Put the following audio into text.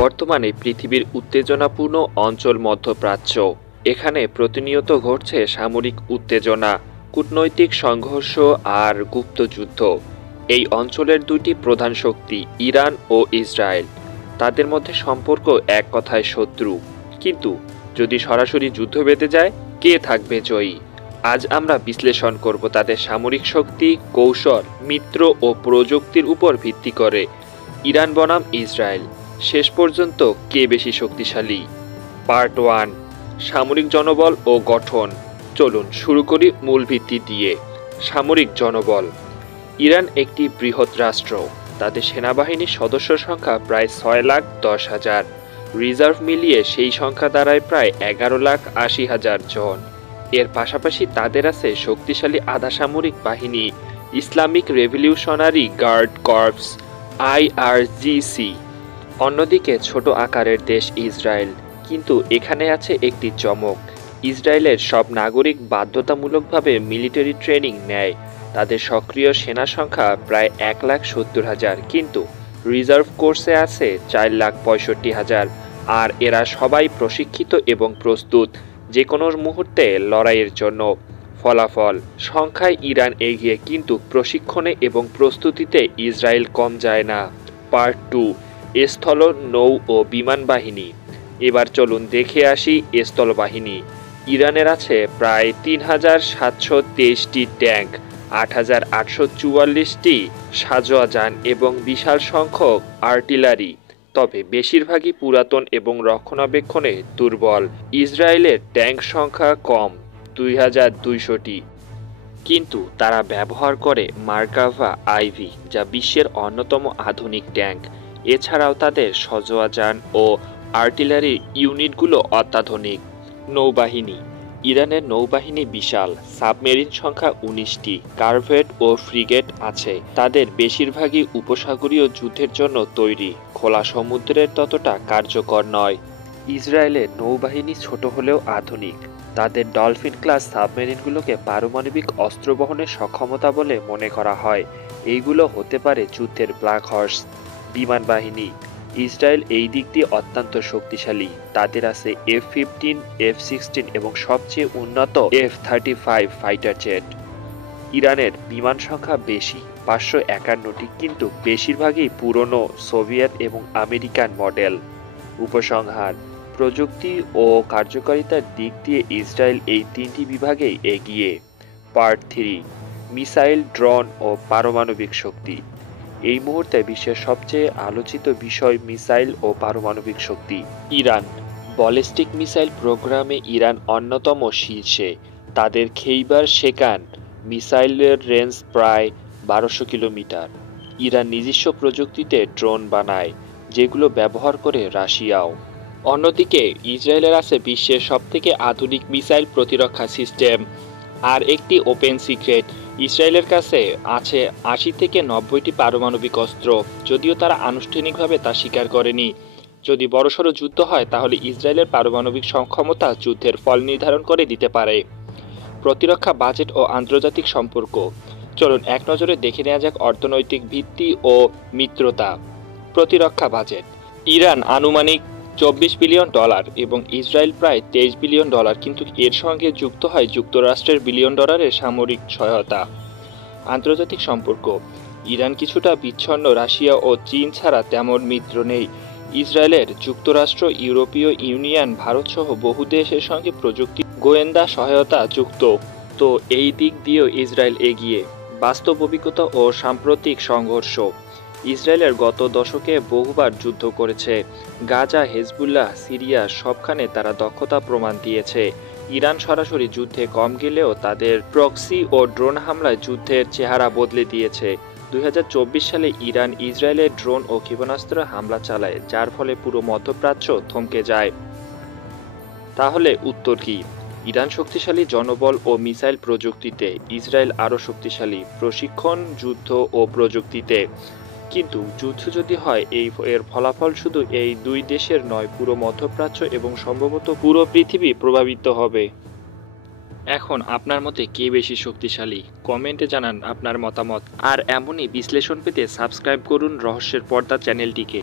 বর্তমানে পৃথিবীর উত্তেজনাপূর্ণ অঞ্চল মধ্যপ্রাচ্য। এখানে প্রতিনিয়ত ঘটছে সামরিক উত্তেজনা, কূটনৈতিক সংঘর্ষ আর গুপ্তযুদ্ধ। এই অঞ্চলের দুটি প্রধান শক্তি ইরান ও ইসরায়েল। তাদের মধ্যে সম্পর্ক এক কথায় শত্রু। কিন্তু যদি সরাসরি যুদ্ধ বেঁধে যায়, কে থাকবে জয়ী? আজ আমরা বিশ্লেষণ করব তাদের সামরিক শক্তি, কৌশল, মিত্র ও প্রযুক্তির উপর ভিত্তি করে ইরান বনাম ইসরায়েল। শেষ পর্যন্ত কে বেশি শক্তিশালী? পার্ট 1, সামরিক জনবল ও গঠন। চলুন শুরু করি মূল ভিত্তি দিয়ে। সামরিক জনবল। ইরান একটি বৃহৎ রাষ্ট্র। তাদের সেনাবাহিনীর সদস্য সংখ্যা প্রায় 6,10,000। রিজার্ভ মিলিয়ে সেই সংখ্যা দাঁড়ায় প্রায় 11,80,000 জন। এর পাশাপাশি তাদের আছে শক্তিশালী আধা সামরিক বাহিনী, Islamic revolutionary guard corps IRGC। অন্যদিকে ছোট আকারের দেশ ইসরায়েল। কিন্তু এখানে আছে একটি চমক, ইসরায়েলের সব নাগরিক বাধ্যতামূলকভাবে মিলিটারি ট্রেনিং নেয়। তাদের সক্রিয় সেনা সংখ্যা প্রায় 1,70,000, কিন্তু রিজার্ভ কোর্সে আছে 4,65,000। আর এরা সবাই প্রশিক্ষিত এবং প্রস্তুত যে কোনো মুহূর্তে লড়াইয়ের জন্য। ফলাফল, সংখ্যায় ইরান এগিয়ে, কিন্তু প্রশিক্ষণে এবং প্রস্তুতিতে ইসরায়েল কম যায় না। পার্ট 2, স্থল, নৌ ও বিমান বাহিনী। এবার চলুন দেখে আসি স্থলবাহিনী। ইরানের আছে প্রায় 3,723টি ট্যাঙ্ক, 8,844টি সাঁজোয়া যান এবং বিশাল সংখ্যক আর্টিলারি। তবে বেশিরভাগই পুরাতন এবং রক্ষণাবেক্ষণে দুর্বল। ইসরায়েলের ট্যাঙ্ক সংখ্যা কম, 2,200টি, কিন্তু তারা ব্যবহার করে মার্কাভা IV, যা বিশ্বের অন্যতম আধুনিক ট্যাঙ্ক। এছাড়াও তাদের সাঁজোয়া যান ও আর্টিলারি ইউনিটগুলো অত্যাধুনিক। নৌবাহিনী। ইরানের নৌবাহিনী বিশাল, সাবমেরিন সংখ্যা 19টি, কারভেট ও ফ্রিগেট আছে। তাদের বেশিরভাগই উপসাগরীয় যুদ্ধের জন্য তৈরি, খোলা সমুদ্রের ততটা কার্যকর নয়। ইসরায়েলের নৌবাহিনী ছোট হলেও আধুনিক। তাদের ডলফিন ক্লাস সাবমেরিনগুলোকে পারমাণবিক অস্ত্র বহনের সক্ষমতা বলে মনে করা হয়। এইগুলো হতে পারে যুদ্ধের ব্ল্যাক হর্স। বিমান বাহিনী। ইসরায়েল এই দিক দিয়ে অত্যন্ত শক্তিশালী। তাদের আছে F-15, F-16 এবং সবচেয়ে উন্নত F-35 ফাইটার জেট। ইরানের বিমান সংখ্যা বেশি, 551টি, কিন্তু বেশিরভাগই পুরনো সোভিয়েত এবং আমেরিকান মডেল। উপসংহার, প্রযুক্তি ও কার্যকারিতার দিক দিয়ে ইসরায়েল এই তিনটি বিভাগেই এগিয়ে। পার্ট 3, মিসাইল, ড্রোন ও পারমাণবিক শক্তি। এই মুহূর্তে বিশ্বের সবচেয়ে আলোচিত বিষয় মিসাইল ও পারমাণবিক শক্তি। ইরান। ব্যালিস্টিক মিসাইল প্রোগ্রামে ইরান অন্যতম শীর্ষে। তাদের খেইবার শেকান মিসাইলের রেঞ্জ প্রায় 1200 কিলোমিটার। ইরান নিজস্ব প্রযুক্তিতে ড্রোন বানায়, যেগুলো ব্যবহার করে রাশিয়াও। অন্যদিকে ইসরায়েলের আছে বিশ্বের সবথেকে আধুনিক মিসাইল প্রতিরক্ষা সিস্টেম। আর একটি ওপেন সিক্রেট, ইসরায়েলের কাছে আছে 80 থেকে 90টি পারমাণবিক অস্ত্র, যদিও তারা আনুষ্ঠানিকভাবে তা স্বীকার করেনি। যদি বড়সড় যুদ্ধ হয়, তাহলে ইসরায়েলের পারমাণবিক সক্ষমতা যুদ্ধের ফল নির্ধারণ করে দিতে পারে। প্রতিরক্ষা বাজেট ও আন্তর্জাতিক সম্পর্ক। চলুন এক নজরে দেখে নেওয়া যাক অর্থনৈতিক ভিত্তি ও মিত্রতা। প্রতিরক্ষা বাজেট। ইরান আনুমানিক $24 বিলিয়ন এবং ইসরায়েল প্রায় $23 বিলিয়ন, কিন্তু এর সঙ্গে যুক্ত হয় যুক্তরাষ্ট্রের $1 বিলিয়ন সামরিক সহায়তা। আন্তর্জাতিক সম্পর্ক। ইরান কিছুটা বিচ্ছিন্ন, রাশিয়া ও চীন ছাড়া তেমন মিত্র নেই। ইসরায়েলের যুক্তরাষ্ট্র, ইউরোপীয় ইউনিয়ন, ভারতসহ বহু দেশের সঙ্গে প্রযুক্তি, গোয়েন্দা সহায়তা যুক্ত। তো এই দিক দিয়েও ইসরায়েল এগিয়ে। বাস্তব অভিজ্ঞতা ও সাম্প্রতিক সংঘর্ষ। ইসরায়েলের গত দশকে বহুবার যুদ্ধ করেছে। গাজা, হেজবুল্লাহ, সিরিয়া, সবখানে তারা দক্ষতা প্রমাণ দিয়েছে। ইরান সরাসরি যুদ্ধে কম গেলেও তাদের প্রক্সি ও ড্রোন হামলায় যুদ্ধের চেহারা বদলে দিয়েছে। 2024 সালে ইরান ইসরায়েলের ড্রোন ও ক্ষেপণাস্ত্র হামলা চালায়, যার ফলে পুরো মধ্যপ্রাচ্য থমকে যায়। তাহলে উত্তর কি? ইরান শক্তিশালী জনবল ও মিসাইল প্রযুক্তিতে, ইসরায়েল আরও শক্তিশালী প্রশিক্ষণ, যুদ্ধ ও প্রযুক্তিতে। কিন্তু যুদ্ধ যদি হয়, এর ফলাফল শুধু এই দুই দেশের নয়, পুরো মধ্যপ্রাচ্য এবং সম্ভবত পুরো পৃথিবী প্রভাবিত হবে। এখন আপনার মতে কে বেশি শক্তিশালী? কমেন্টে জানান আপনার মতামত। আর এমনই বিশ্লেষণ পেতে সাবস্ক্রাইব করুন রহস্যের পর্দা চ্যানেলটিকে।